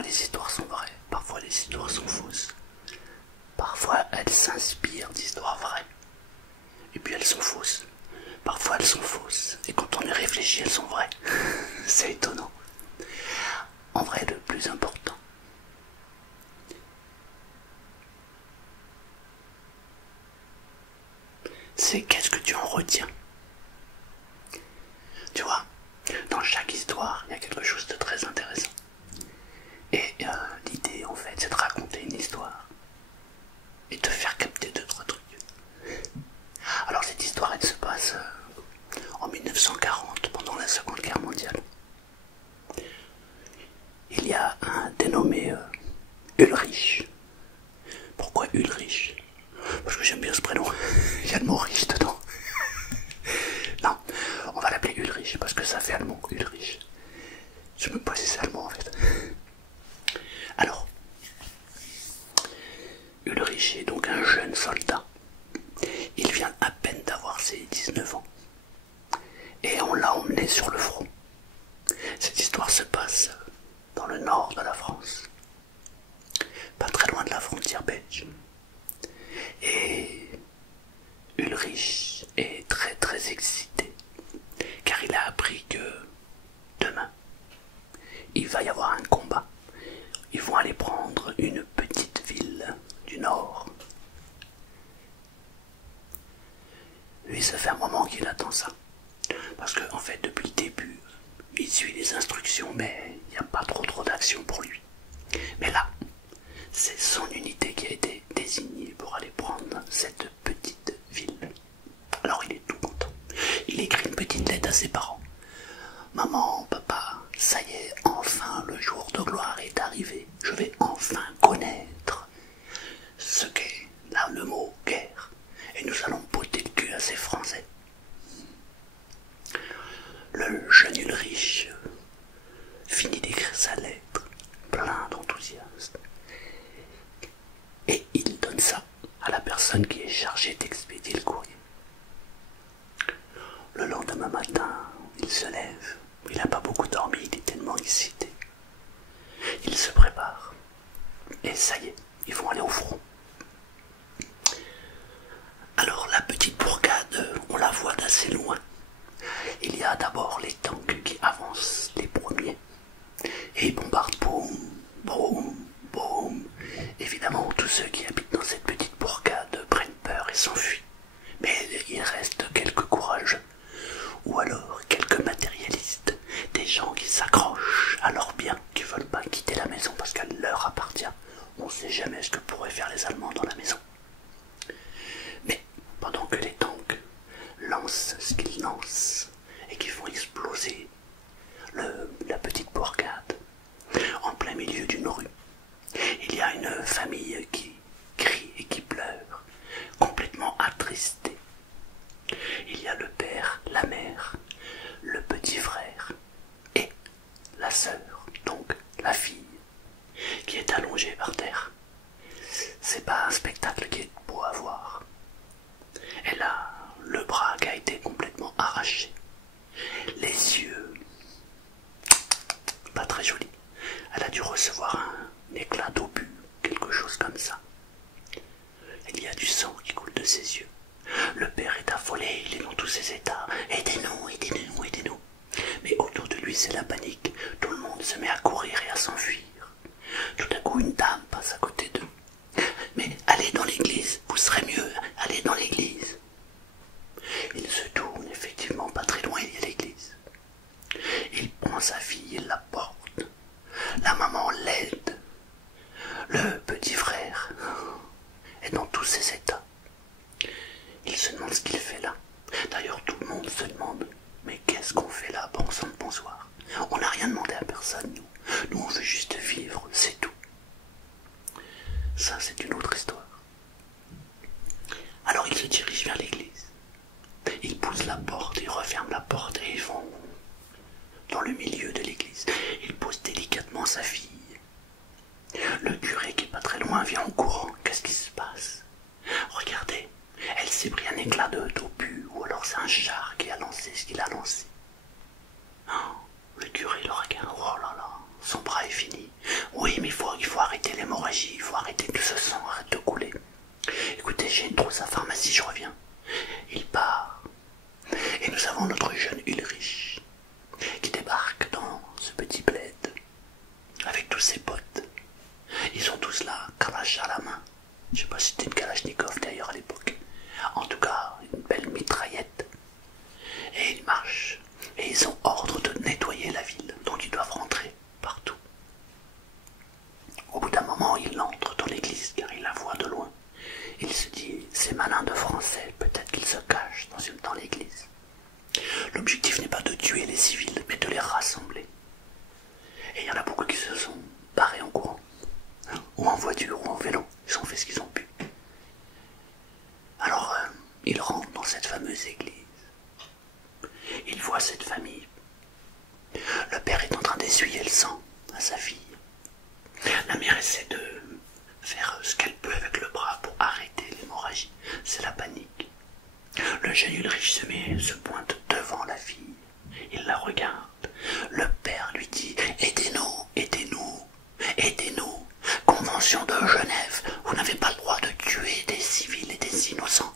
Parfois les histoires sont vraies, parfois les histoires sont fausses. Parfois elles s'inspirent d'histoires vraies. Et puis elles sont fausses. Parfois elles sont fausses. Et quand on y réfléchit, elles sont vraies. C'est étonnant. En vrai, le plus important, c'est qu'est-ce que tu en retiens. Tu vois, dans chaque histoire, il y a quelque chose de très intéressant. Et l'idée, en fait, c'est de raconter une histoire et de faire capter d'autres trucs. Alors cette histoire, elle se passe en 1940, pendant la Seconde Guerre mondiale. Il y a un dénommé Ulrich. Pourquoi Ulrich? Parce que j'aime bien ce prénom. Il y a le mot riche dedans. Non, on va l'appeler Ulrich parce que ça fait allemand, Ulrich. Je ne sais même pas si c'est allemand en fait. Alors, Ulrich est donc un jeune soldat. Il vient à peine d'avoir ses 19 ans. Et on l'a emmené sur le front. Cette histoire se passe dans le nord de la France. Pas très loin de la frontière belge. Et Ulrich est très très excité. Car il a appris que demain, il va y avoir un combat. Ils vont aller prendre une petite ville du nord. Lui, ça fait un moment qu'il attend ça. Parce que, en fait, depuis le début, il suit les instructions, mais il n'y a pas trop d'action pour lui. Mais là, c'est son unité qui a été désignée pour aller prendre cette petite ville. Alors il est tout content. Il écrit une petite lettre à ses parents. Maman, papa, ça y est, enfin le jour de gloire est arrivé. Je vais enfin connaître ce qu'est là le mot guerre. Et nous allons botter le cul à ces Français. Le jeune Ulrich finit d'écrire sa lettre, plein d'enthousiasme. Et il donne ça à la personne qui est chargée d'expédier le courrier. Le lendemain matin, il se lève. Il n'a pas beaucoup dormi, il est tellement excité. Il se prépare. Et ça y est, ils vont aller au front. Alors la petite bourgade, on la voit d'assez loin. Il y a d'abord les tanks qui avancent les premiers. Et ils bombardent, boum, boum, boum. Évidemment, tous ceux qui habitent dans cette petite bourgade prennent peur et s'enfuient. Mais il reste quelques courageux. Ou alors quelques matérialistes, des gens qui s'accrochent à leurs biens, qui veulent pas quitter la maison parce qu'elle leur appartient. On ne sait jamais ce que pourraient faire les Allemands dans la maison. Mais pendant que les tanks lancent ce qu'ils lancent et qui font exploser la petite bourgade en plein milieu d'une rue, il y a une famille qui crie et qui pleure, complètement attristée. Il y a le père, la mère, le petit frère et la sœur, donc la fille, qui est allongée par terre. C'est pas un spectacle qui est beau à voir. Elle a le bras qui a été complètement arraché, les yeux pas très jolis. Elle a dû recevoir un éclat d'obus, quelque chose comme ça. Il y a du sang qui coule de ses yeux. Le père est affolé, il est dans tous ses états. Aidez-nous, aidez-nous, aidez-nous. Mais autour de lui, c'est la panique. Tout le monde se met à courir et à s'enfuir. Tout à coup, une dame passe à côté d'eux. Mais allez dans l'église, vous serez mieux, allez dans l'église. Il se tourne, effectivement, pas très loin, il y a l'église. Il prend sa fille, il la porte. La maman l'aide. Le petit frère est dans tous ses états. Il se demande ce qu'il fait là. D'ailleurs, tout le monde se demande, mais qu'est-ce qu'on fait là, pensant de bonsoir? On n'a rien demandé à personne, nous. Nous, on veut juste vivre, c'est tout. Ça, c'est une autre histoire. Alors, il se dirige vers l'église. Il pousse la porte, il referme la porte et ils vont dans le milieu de l'église. Il pose délicatement sa fille. Le curé qui est pas très loin vient en courant. Qu'est-ce qui se passe? Regardez, elle s'est pris un éclat d'obus, ou alors c'est un char qui a lancé ce qu'il a lancé. Oh, le curé le regarde. Oh là là, son bras est fini. Oui, l'hémorragie, il faut arrêter que ce sang arrête de couler. Écoutez, j'ai une trousse à pharmacie, je reviens. Il part. Et nous avons notre jeune Ulrich qui débarque dans ce petit bled avec tous ses potes. Ils sont tous là, Kalash à la main. Je sais pas si c'était une Kalachnikov d'ailleurs à l'époque. En tout cas, une belle mitraillette. Et ils marchent. Et ils ont ordre de nettoyer la ville. Donc ils doivent rentrer partout. Au bout d'un moment, il entre dans l'église car il la voit de loin. Il se dit, ces malins de Français, peut-être qu'ils se cachent dans l'église. L'objectif n'est pas de tuer les civils, mais de les rassembler. Et il y en a beaucoup qui se sont barrés en courant. Ou en voiture, ou en vélo. Ils ont fait ce qu'ils ont pu. Alors, il rentre dans cette fameuse église. Il voit cette famille. Le père est en train d'essuyer le sang à sa fille. La mère essaie de faire ce qu'elle peut avec le bras pour arrêter l'hémorragie. C'est la panique. Le jeune Ulrich se pointe devant la fille. Il la regarde. Le père lui dit « Aidez-nous, aidez-nous, aidez-nous. Convention de Genève, vous n'avez pas le droit de tuer des civils et des innocents. »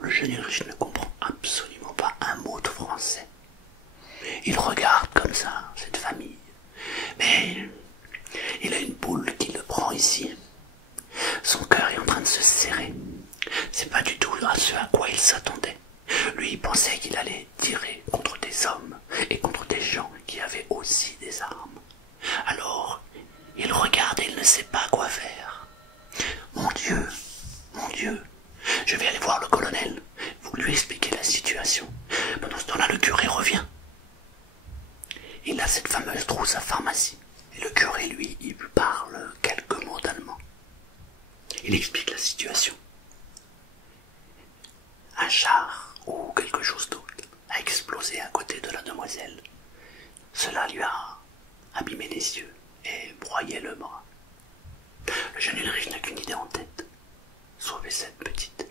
Le jeune Ulrich ne comprend absolument pas un mot de français. Il regarde comme ça cette famille. Mais il a une boule qui le prend ici. Son cœur est en train de se serrer. C'est pas du tout à ce à quoi il s'attendait. Lui, il pensait qu'il allait tirer contre des hommes et contre des gens qui avaient aussi des armes. Alors, il regarde et il ne sait pas quoi faire. Mon Dieu, je vais aller voir le colonel. Vous lui expliquez la situation. Pendant ce temps-là, le curé revient. Il a cette fameuse trousse à pharmacie. Et le curé, lui, il parle quelques mots d'allemand. Il explique la situation. Un char ou quelque chose d'autre a explosé à côté de la demoiselle. Cela lui a abîmé les yeux et broyé le bras. Le jeune Ulrich n'a qu'une idée en tête. Sauver cette petite.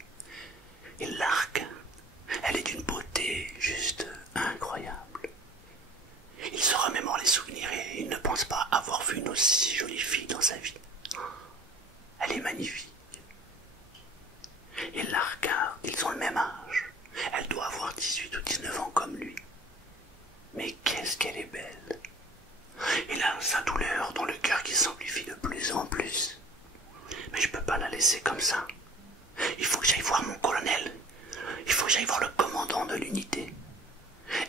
Il l'arque. Elle est d'une beauté juste incroyable. Il se remémore les souvenirs et il ne pense pas avoir vu une aussi jolie fille dans sa vie. Elle est magnifique. Il la regarde, ils ont le même âge. Elle doit avoir 18 ou 19 ans comme lui. Mais qu'est-ce qu'elle est belle. Il a sa douleur dans le cœur qui s'amplifie de plus en plus. Mais je peux pas la laisser comme ça. Il faut que j'aille voir mon colonel. Il faut que j'aille voir le commandant de l'unité.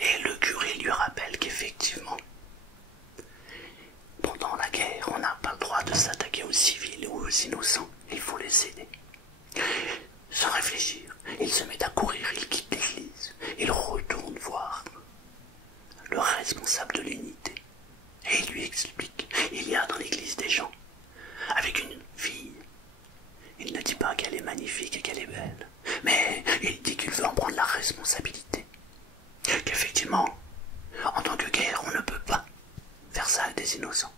Et le curé lui rappelle qu'effectivement, pendant la guerre, on n'a pas le droit de s'attaquer aux civils ou aux innocents. Il faut les aider. Sans réfléchir, il se met à courir, il quitte l'église. Il retourne voir le responsable de l'unité. Et il lui explique, il y a dans l'église des gens, avec une fille. Il ne dit pas qu'elle est magnifique et qu'elle est belle, mais il dit qu'il veut en prendre la responsabilité. Qu'effectivement, en tant que guerre, on ne peut pas faire ça à des innocents.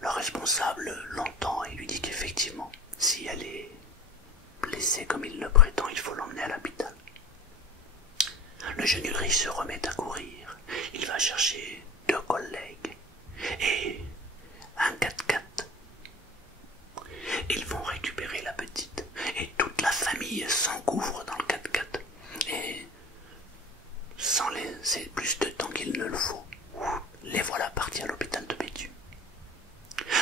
Le responsable l'entend et lui dit qu'effectivement, si elle est blessée comme il le prétend, il faut l'emmener à l'hôpital. Le jeune Ulrich se remet à courir. Il va chercher 2 collègues et un 4x4. Ils vont récupérer la petite et toute la famille s'engouffre dans le 4x4. Et sans laisser plus de temps qu'il ne le faut, les voilà partis à l'hôpital de Béthune.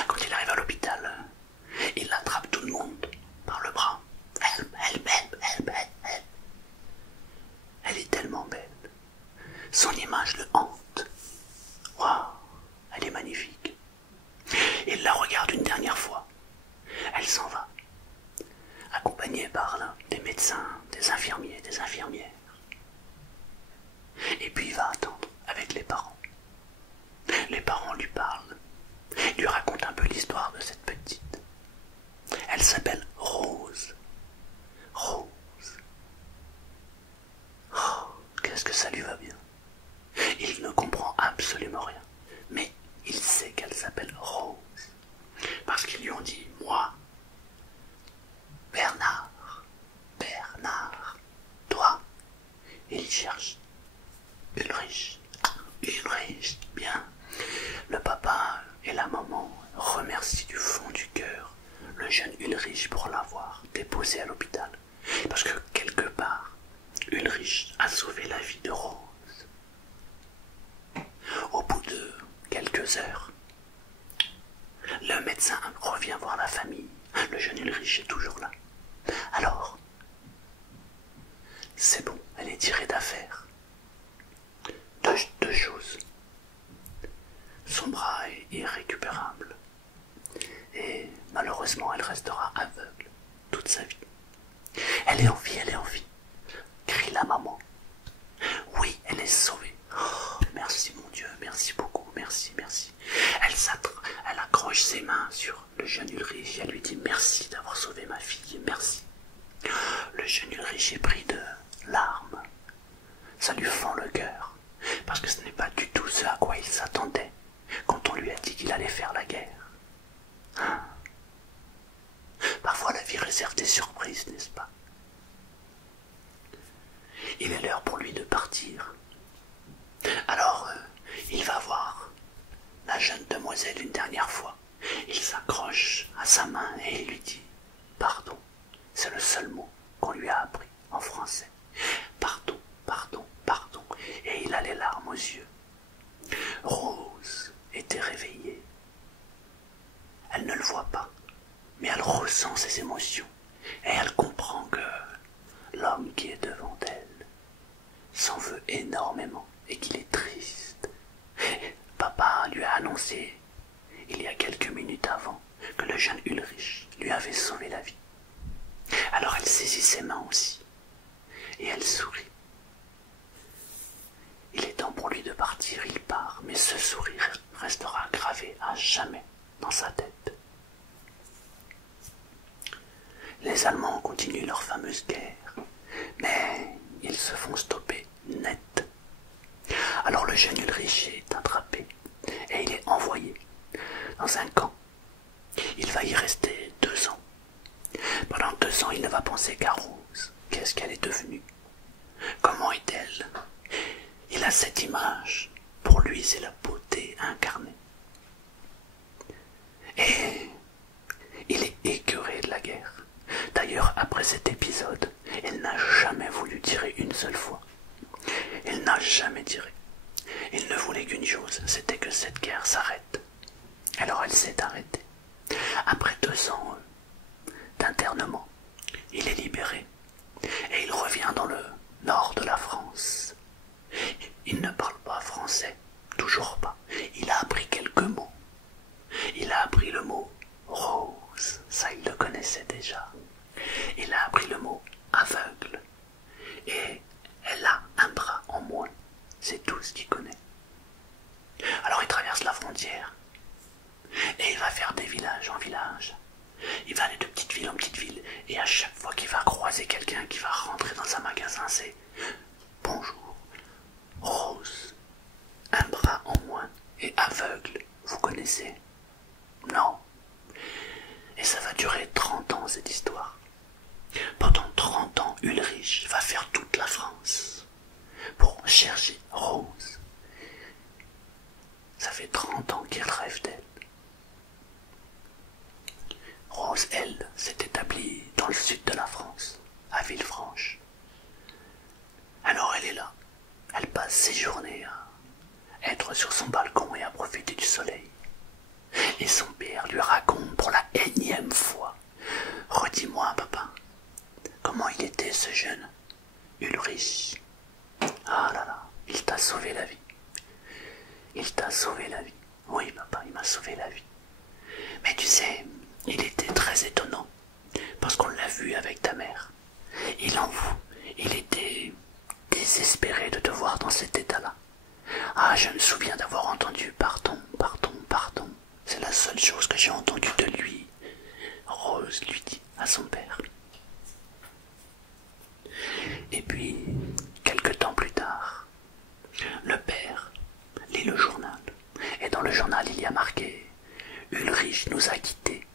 Quand il arrive à l'hôpital, il attrape tout le monde par le bras. Help, help, help, help, help, help. Elle est tellement belle. Son image le hante. Waouh, elle est magnifique. Il la regarde une dernière fois. Elle s'en va, accompagnée par des médecins, des infirmiers, des infirmières. Et puis il va attendre avec les parents. Les parents lui parlent, lui racontent un peu l'histoire de cette petite. Elle s'appelle Rose. Rose. Oh, qu'est-ce que ça lui va bien. Il ne comprend déposé à l'hôpital. Parce que quelque part, Ulrich a sauvé la vie de Rose. Au bout de quelques heures, le médecin revient voir la famille. Le jeune Ulrich est toujours là. Alors, c'est bon, elle est tirée d'affaire. Deux choses. Son bras est irrécupérable. Et malheureusement, elle restera aveugle toute sa vie. Elle est en vie, elle est en vie, crie la maman. Oui, elle est sauvée. Oh, merci mon Dieu, merci beaucoup, merci, merci. Elle accroche ses mains sur le jeune Ulrich et elle lui dit merci d'avoir sauvé ma fille, merci. Le jeune Ulrich est pris de larmes. Ça lui fend le cœur, parce que ce n'est pas du tout ce à quoi il s'attendait quand on lui a dit qu'il allait faire la guerre. Parfois la vie réserve des surprises, n'est-ce pas? Il est l'heure pour lui de partir. Alors, il va voir la jeune demoiselle une dernière fois. Il s'accroche à sa main et il lui dit « Pardon ». C'est le seul mot qu'on lui a appris en français. Pardon, pardon, pardon. Et il a les larmes aux yeux. Rose était réveillée. Elle ne le voit pas, mais elle ressent ses émotions. Et elle comprend que l'homme qui est devant elle s'en veut énormément et qu'il est triste. Papa lui a annoncé, il y a quelques minutes avant, que le jeune Ulrich lui avait sauvé la vie. Alors elle saisit ses mains aussi, et elle sourit. Il est temps pour lui de partir, il part, mais ce sourire restera gravé à jamais dans sa tête. Les Allemands continuent leur fameuse guerre, mais ils se font stopper net. Alors le jeune Ulrich est attrapé et il est envoyé dans un camp. Il va y rester 2 ans. Pendant 2 ans, il ne va penser qu'à Rose. Qu'est-ce qu'elle est devenue? Comment est-elle? Il a cette image. Pour lui, c'est la beauté incarnée. Et il est écœuré de la guerre. D'ailleurs, après cet épisode, il n'a jamais voulu tirer une seule fois. Il n'a jamais tiré. Il ne voulait qu'une chose, c'était que cette guerre s'arrête. Alors elle s'est arrêtée. Après 2 ans d'internement, il est libéré et il revient dans le nord de la France. Il ne parle pas français, toujours pas. Il a appris quelques mots. Il a appris le mot rose, ça il le connaissait déjà. Il a appris le mot aveugle et elle a un bras en moins. C'est tout ce qu'il connaît. Alors il traverse la frontière et il va faire des villages en village. Il va aller de petite ville en petite ville et à chaque fois qu'il va croiser quelqu'un qui va rentrer dans un magasin, c'est « Bonjour, Rose, un bras en moins et aveugle, vous connaissez ?» Non. Et ça va durer 30 ans cette histoire. Pendant 30 ans, Ulrich va faire toute la France pour chercher Rose. Ça fait 30 ans qu'il rêve d'elle. Rose, elle, s'est établie dans le sud de la France, à Villefranche. Alors elle est là. Elle passe ses journées à être sur son balcon et à profiter du soleil. Et son père lui raconte pour la énième fois « Redis-moi, papa, comment il était ce jeune Ulrich? Ah là là, il t'a sauvé la vie. Il t'a sauvé la vie. Oui, papa, il m'a sauvé la vie. Mais tu sais, il était très étonnant, parce qu'on l'a vu avec ta mère. Il était désespéré de te voir dans cet état-là. Ah, je me souviens d'avoir entendu « Pardon, pardon, pardon ». C'est la seule chose que j'ai entendue de lui. Rose lui dit à son père. Et puis, quelque temps plus tard, le père lit le journal. Et dans le journal, il y a marqué « Ulrich nous a quittés ».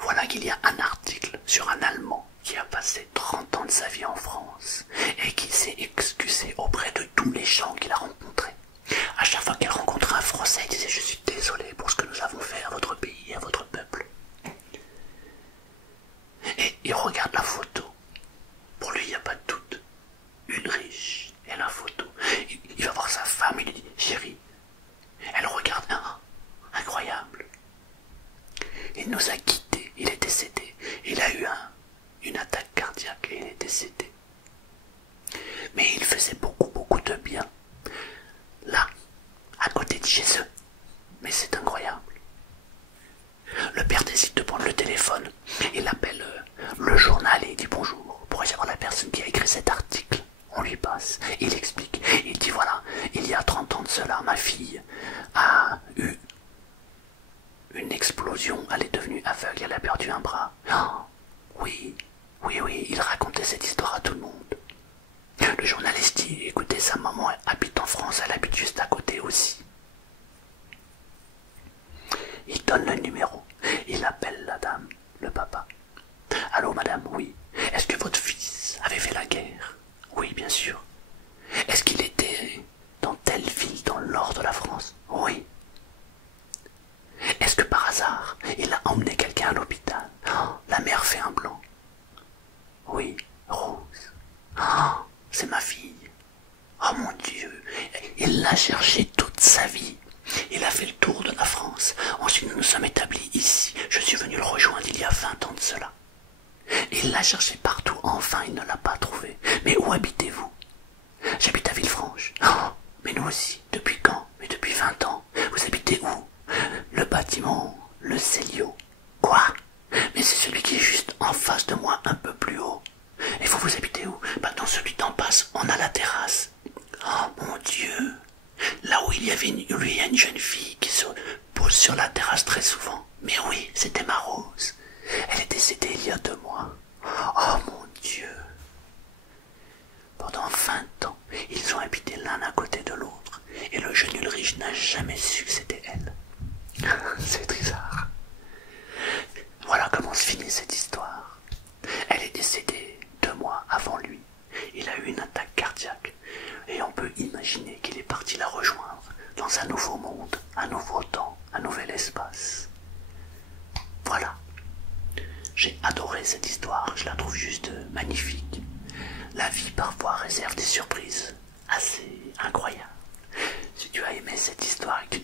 Voilà qu'il y a un article sur un Allemand qui a passé 30 ans de sa vie en France et qui s'est excusé auprès de tous les gens qu'il a rencontrés. À chaque fois qu'il rencontrait un Français, il disait « Je suis désolé pour ce que nous avons fait à votre pays et à votre peuple ». Et de cela, ma fille a eu une explosion, elle est devenue aveugle, elle a perdu un bras. Oh, oui, oui, oui, il racontait cette histoire à tout le monde. Le journaliste dit, écoutez, sa maman habite en France, elle habite juste à côté aussi. Il donne le numéro, il appelle la dame, le papa. Allô madame, oui. Est-ce que votre fils avait fait la guerre? Oui, bien sûr. Est-ce qu'il était dans telle ville dans le nord de la France? Oui. Est-ce que par hasard, il a emmené quelqu'un à l'hôpital? Oh, la mère fait un blanc. Oui, Rose. Oh, c'est ma fille. Oh mon Dieu, il l'a cherchée toute sa vie. Il a fait le tour de la France. Ensuite, nous nous sommes établis ici. Je suis venu le rejoindre il y a 20 ans de cela. Il l'a cherché partout. Enfin, il ne l'a pas trouvé. Mais où habitez-vous? J'habite à Villefranche. Oh, mais nous aussi. Depuis quand? Mais depuis 20 ans. Vous habitez où? Le bâtiment, le Célio. Quoi? Mais c'est celui qui est juste en face de moi, un peu plus haut. Et vous habitez où? Bah, dans celui d'en face, on a la terrasse. Oh mon Dieu! Là où il y avait une jeune fille qui se pose sur la terrasse très souvent. Mais oui, c'était ma Rose. Elle est décédée il y a 2 mois. Oh mon Dieu! Pendant 20 ans, ils ont habité l'un à côté de l'autre. Et le jeune Ulrich n'a jamais su que c'était elle. C'est bizarre. Voilà comment se finit cette histoire. Elle est décédée 2 mois avant lui. Il a eu une attaque cardiaque. Et on peut imaginer qu'il est parti la rejoindre dans un nouveau monde, un nouveau temps, un nouvel espace. Voilà. J'ai adoré cette histoire, je la trouve juste magnifique. La vie parfois réserve des surprises assez incroyables. Si tu as aimé cette histoire et que